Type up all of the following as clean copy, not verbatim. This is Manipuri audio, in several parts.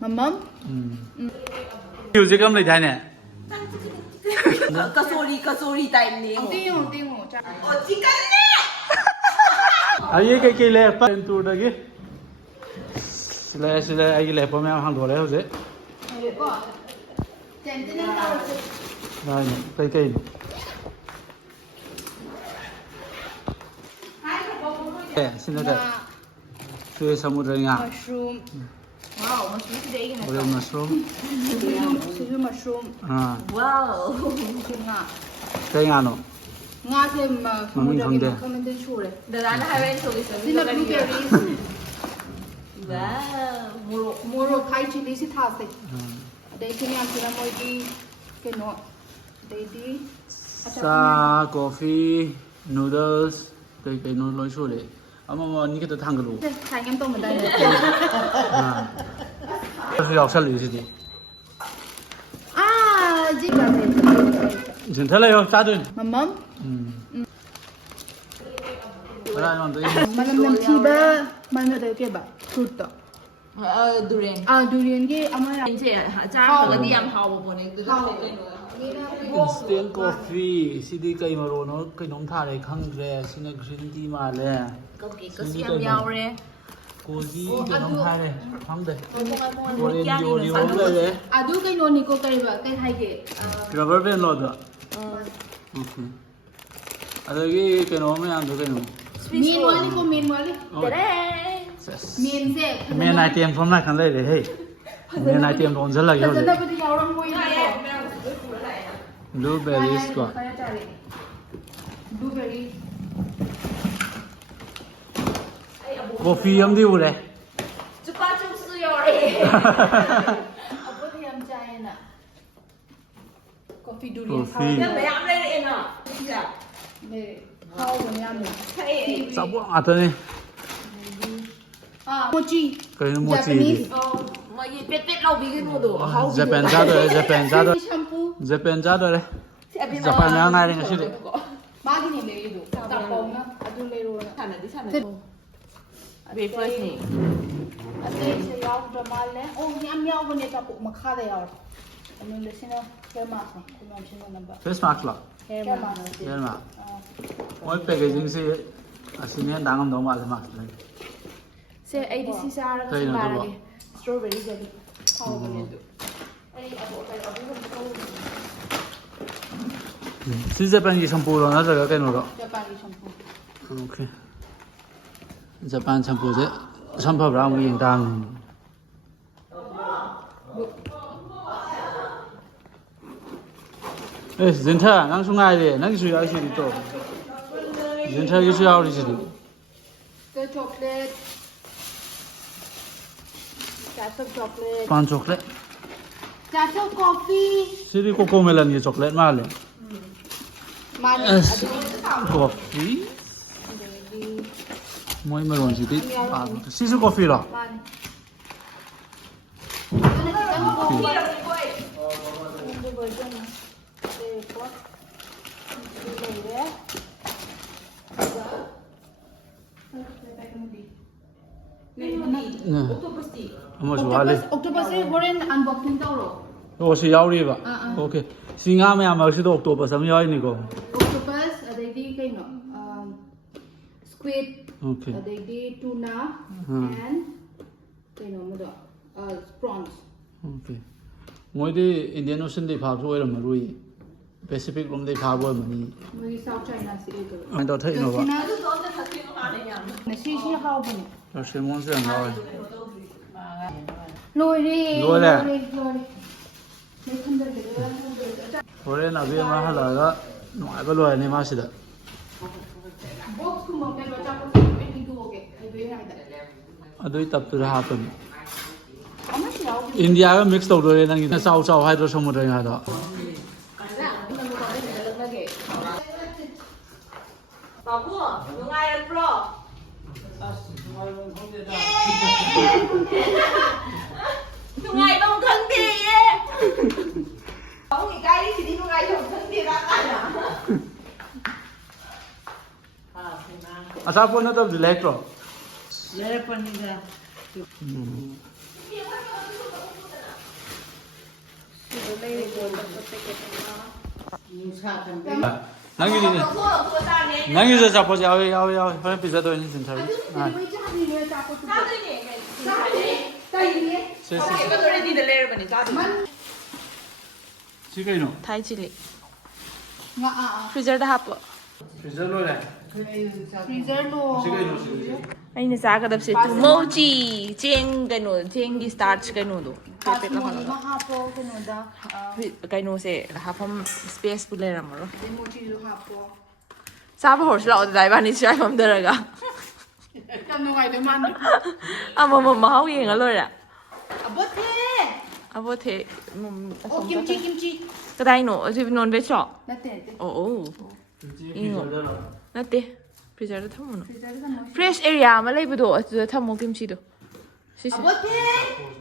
Mắm. Nhiều gì không lấy thái nè. Kasori time ni. Tiếng ngủ. Chicken ni. Ai cái lẹp bên tour đó kì. Sila ai cái lẹp mà hàng đồ đấy không dễ. Này cái. Xin lỗi. Suy samudra nga. Mushroom. Wow, mushroom today. Mushroom. Mushroom. Wow. Cái nga nó. Nga thêm samudra cái mà không nên chua đấy. The rana hai bên thôi cái Xin là blueberries. Wow. Moro khai chili si thà se. Đây thì mình làm mồi đi cái nó. Đây đi. Sa coffee noodles cái nó lối xua đấy. Mà như cái tôi thằng cái đồ. Thành em tông ở đây này. Tôi học sao lý gì? Gì cả thế. Chính thế này không? Cha đừng. Mắm. Cái này nó tới. Mà làm chi ba, mà nó đây cái ba, fruit đó. Durian. Durian cái ama. Chính chế cha cái đi ăn hào bộ này. Instant coffee, CD cây mà rồi nó cái nóng thả này khăng rè, xin là green tea mà lẹ. Có gì ăn nhau rồi. Cô gì cái nóng thả này, khăng đây. Rồi đi uống đây đấy. Adu cái nón này có cái hai cái. Rubber band lo được. Okay. Cái nón mới ăn được cái nón. Main wali. Main se. Main item from này khăng đây đấy hey. Main itemron rất là nhiều đấy. Blueberries ko. Blueberry. Coffee am đi u đấy. Chupa chuk suyo rồi. Apo thì am chai na. Coffee durian. Coffee. Cái mấy ăn đây nè. Để khao của em này. Sao bộ ăn thế này? Mochi. Cái mochi đi. Mà gì pet lâu bị cái đồ. Japan ra rồi. Japan ra rồi đấy. Japan nhà ngay đây ngay đây. Ba cái này lấy được. Tập bông na. Adu lấy rồi. Sana đi sana. Breakfast ni. Ate sẽ yao drama le. Ni am yao cái này tập bộ mà khá đấy yao. Anh lấy xin nào. Cái mask này. Cái mask xin number. Face mask lah. Cái mask. Cái mask. Mỗi packaging sih aslinya dangam dong mask mask này. Se ai đi xa ra cái bà này. Strawberry jelly. Khao cái này được. Si Japan cái shampoo rồi nó rồi cái nó rồi. Japan cái shampoo. Okay. Japan shampoo chứ. Shampoo berapa yang tang? Zinta, nang sungai deh, nang suya sih itu. Zinta cái suya di sini. The chocolate. Chocolate chocolate. Pan chocolate. Chocolate coffee. Sini coco melon ये chocolate Male. Mana? Coffee. Moi melon sih dit. Sisu coffee lah. Mana? Octopus ni boleh unboxing tau lo. Oh, si yau ni ba? Okay. Singa me amal si octopus am yau ni ko. Octopus ada di kain no. Squid. Okay. Ada di tuna and kain no muda. Prawns. Okay. Moi di Indian Ocean di phá rồi mà rồi. Pacific rom di phá rồi mà ni. Moi South China si itu. Anh đó thấy nó ba. Nasi si hao bun. Nó sẽ món gì ngon. Lôi đi. Lôi nè. Mấy thân dân để Rồi nào biết mà hay là đó. Ngoại có lôi này mà xí đó. Box ku mau ke baca ko ini tu oke. Ai hai da. Adoi tập từ ra tuần. Ama si hao. India cái mix đầu rồi năng cái sau hai đôi xong một rồi hai đó. Babu, lungai bro. Lungai đông thân thì. Không thì cái đi thì đi lungai đông thân thì ra cái à. Achapot nó tập electro. Lere panika. Packet ꯅꯪꯒꯤꯗꯤꯅꯦ ꯅꯪꯒꯤꯁꯨ ꯑꯆꯥꯄꯣꯠ ꯌꯥꯎꯋꯦ ꯍꯣꯔꯦꯟ ꯄꯤꯖꯗꯣꯏꯅꯤ ꯆꯤꯟꯊꯔꯤ ꯁꯤ ꯀꯩꯅꯣ Thai chili. Nga Freezer da happo. Freezer ꯂꯣꯏꯔꯦ freezer lo. ꯁꯤ ꯀꯩꯅꯣ ꯁꯤ Aina chagadabse tu mochi cheng kaino chengi starch kaino do. Pepet la Nga halaga. hapo kano da. Kaino se hafam space pu leramaro. Mochi lo hapo. Saba horse la odai bani chai fam daraga. Kam no ngai de man. Ama mahau yenga lora. Abote. Abothe Oh kimchi. kadai no si non veg cho. Nate. Oh. ꯐ꯭ꯔꯤꯖꯔꯗꯔꯣ Nate. Freezer da thamu no. Freezer da mo. Fresh area ma leibudo atu da thamu kimchi do. Si. Abote.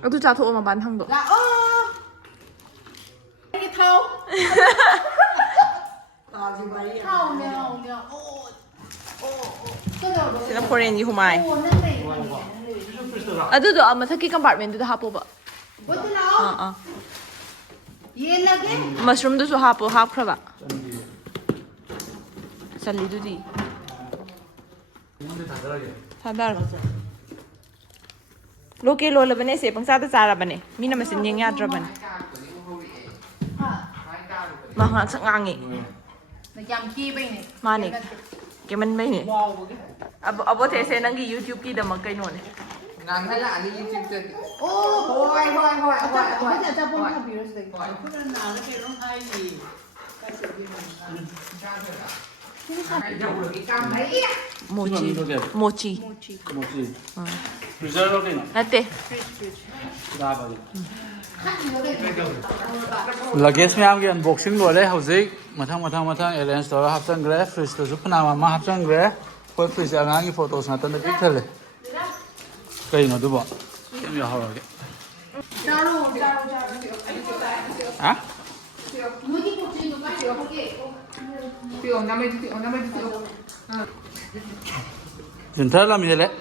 Atu cha tho ma ban thang do. La oh. Cái thau. Thau nè. Oh. Cái đâu đó. Sina foreign yi humai. Oh, nè này. Adu do ama thaki compartment da hapo ba. Abote lao. Ye lage. Mushroom do so hapo half khra ba. Salli do di. 이건데 다 들어가게 Thadar. Loke lo la bane se pangsa da chara bane. Mina masin yeng ya dra bane. Ma ha sangangi. Nó chăm chi bên này. Mani. Ke man mai ni. Wow. Abo the se nangi YouTube ki da makai no ne. Ngang hay lạ đi YouTube chơi. Oh, hỏi. Bây giờ cho bông thắp biểu rồi. Dầu được cái cam đấy. Mochi. Mochi. 뭐지 프리저로 그냥 Nate. 나봐요 luggage में आपके unboxing लोले हौजिक मथांग arrange तौर हाफचन ग्रे फ्रिज तो जुपना मामा हाफचन ग्रे कोई फ्रिज आगां की फोटोस ना तंदे पिक्चर कहीं ना दुबा क्या या होगे Charo. हाँ Muji ko chi ko chi ko ke. Tiểu năm mươi tiểu. 진짜 라미래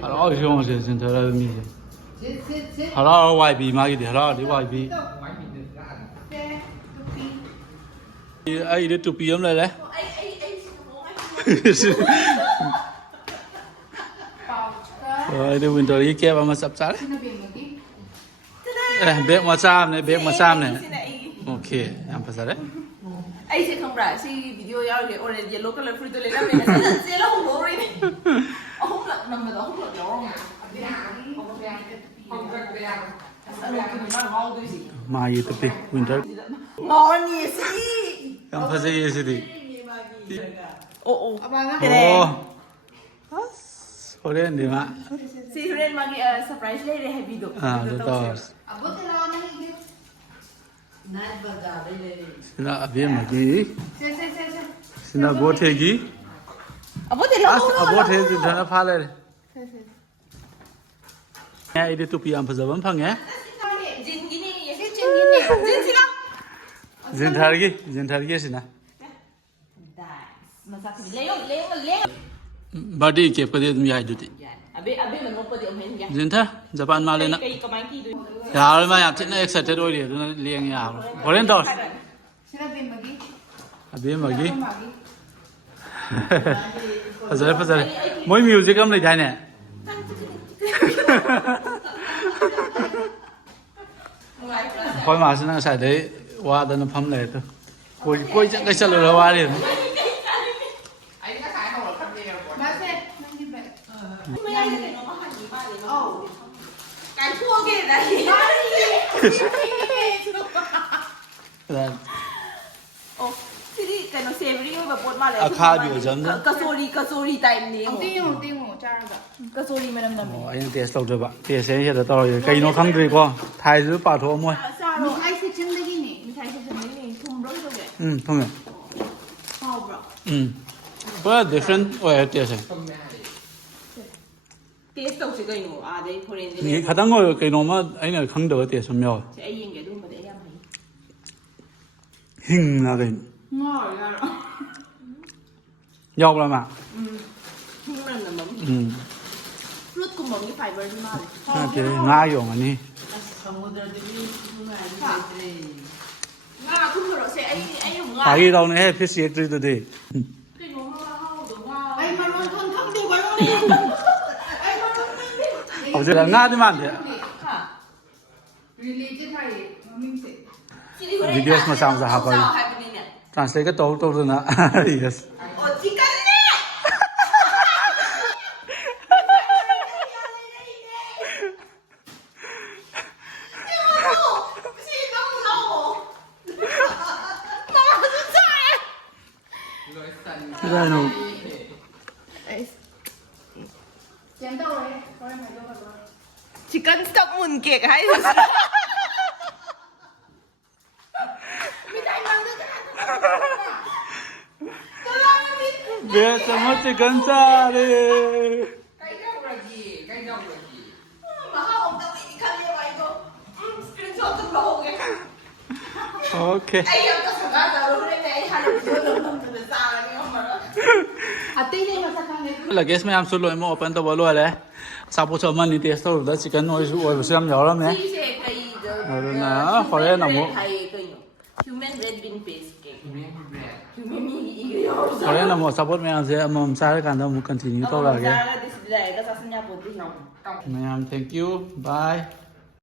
하라 어디서 진짜 라미 하라 YB 마기 하라 YB ai đi chụp phim lại đấy rồi đi winter đi kẹp mà sắp sẵn bếp mà sam này ok làm phải sao đấy Ai se khambra si video ya ke orange yellow color fruit le la me se la ho ri ni. Hom la nam da hom la yo. Không cần đèn. mà gì tập đi winter Ngon ni si. làm phải gì gì đi Oh. Abang oh hồi đấy đi mà Si ren magi surprise le re happy do. được rồi Abote lao na ni. xin là biết mà gì Se. xin là bố thế gì Abo te lo. bố thế thì thằng phá lên nghe ai đi chụp phim phải giờ vẫn phăng nghe Jin gini ye se jin gini. Jin sila. Jin thar gì xin à Masak le. body kẹp cái gì cũng vậy được Abe man mo pa di omen ya. Jin thar Japan mà lên á Kai kamay ki do. यार मैं आप इतना एक्साइटेड हो रही है तो लेंगे यार बोलें तो Sila bin magi. अभी मगी Magi. फजर मोई म्यूजिक हम ले जाने कोई मार्च ना शायद वाद न फम ले तो कोई जगह चलो रहा वाले Ấy nó khải hồ là không đèn. Ba se. Nang di ba. May ay ke no ma ha ni ba le. Oh. Kai thua ke dai. Oh, siri cái nó savory mà bột mà lại. Akha biểu dẫn đó. Kasori time ni. Ting mo char ba. Kasori mà nằm nằm. anh test lâu rồi bạn test sẽ hiện tại rồi cây nó không gì qua thay giữ bảo thủ môi Sao No rồi? ai se chen lagi ni. Mình thấy cái này thùng rỗng rồi vậy. không được Sao bro? but different way test này Không nhà đi. Taste đâu sẽ cái nó à đây foreign nghĩ đấy. khả năng ngồi cây nó mà anh là không được test xong rồi Sẽ ai yên cái đúng mà để em thấy. hình là cái Ngồi ra rồi. dầu là mà Nhưng mà nằm mắm. Fruit cũng mắm cái fiber đi mà. cái ngã dùng anh đi Nga không được sẽ anh dùng nga. Phải đâu này phía xe trừ đi. Cái nó hao được nga. Anh mà nói con thăm đi vào đi. Anh mà nói Ở đây là ngã đi mà thế. Hả? Really chứ thầy nó minh sẽ Videos mà sang ra học rồi. Translate cái tàu rồi nè. Yes. Ồ chỉ cần nè. Cái này nó chém đâu đấy, có em phải đâu phải đâu. Chỉ cần stop mùn kẹt hay biết sao mất chỉ cần cha đi. cái đâu là gì cái đâu là gì mà không tao bị khăn như vậy cô. Screenshot từng đồ kìa. Ok. Anh em tao sửa ra rồi đây này hai đứa chưa được từ xa là nghe không mà đó. À tí đi mà sao khang đấy. Luggage में हम सुन लो इमो open तो बोलो है सापो चो मन टेस्ट तो द चिकन ओइ बस हम यार में Chị sẽ cây ना खरे ना मो hay cây human red bean paste cake. Human bread Human ini iyo. खरे ना मो support में हम से हम सारे का हम कंटिन्यू तो लगे Sa display ka sa sanya po din. मैं हम thank you bye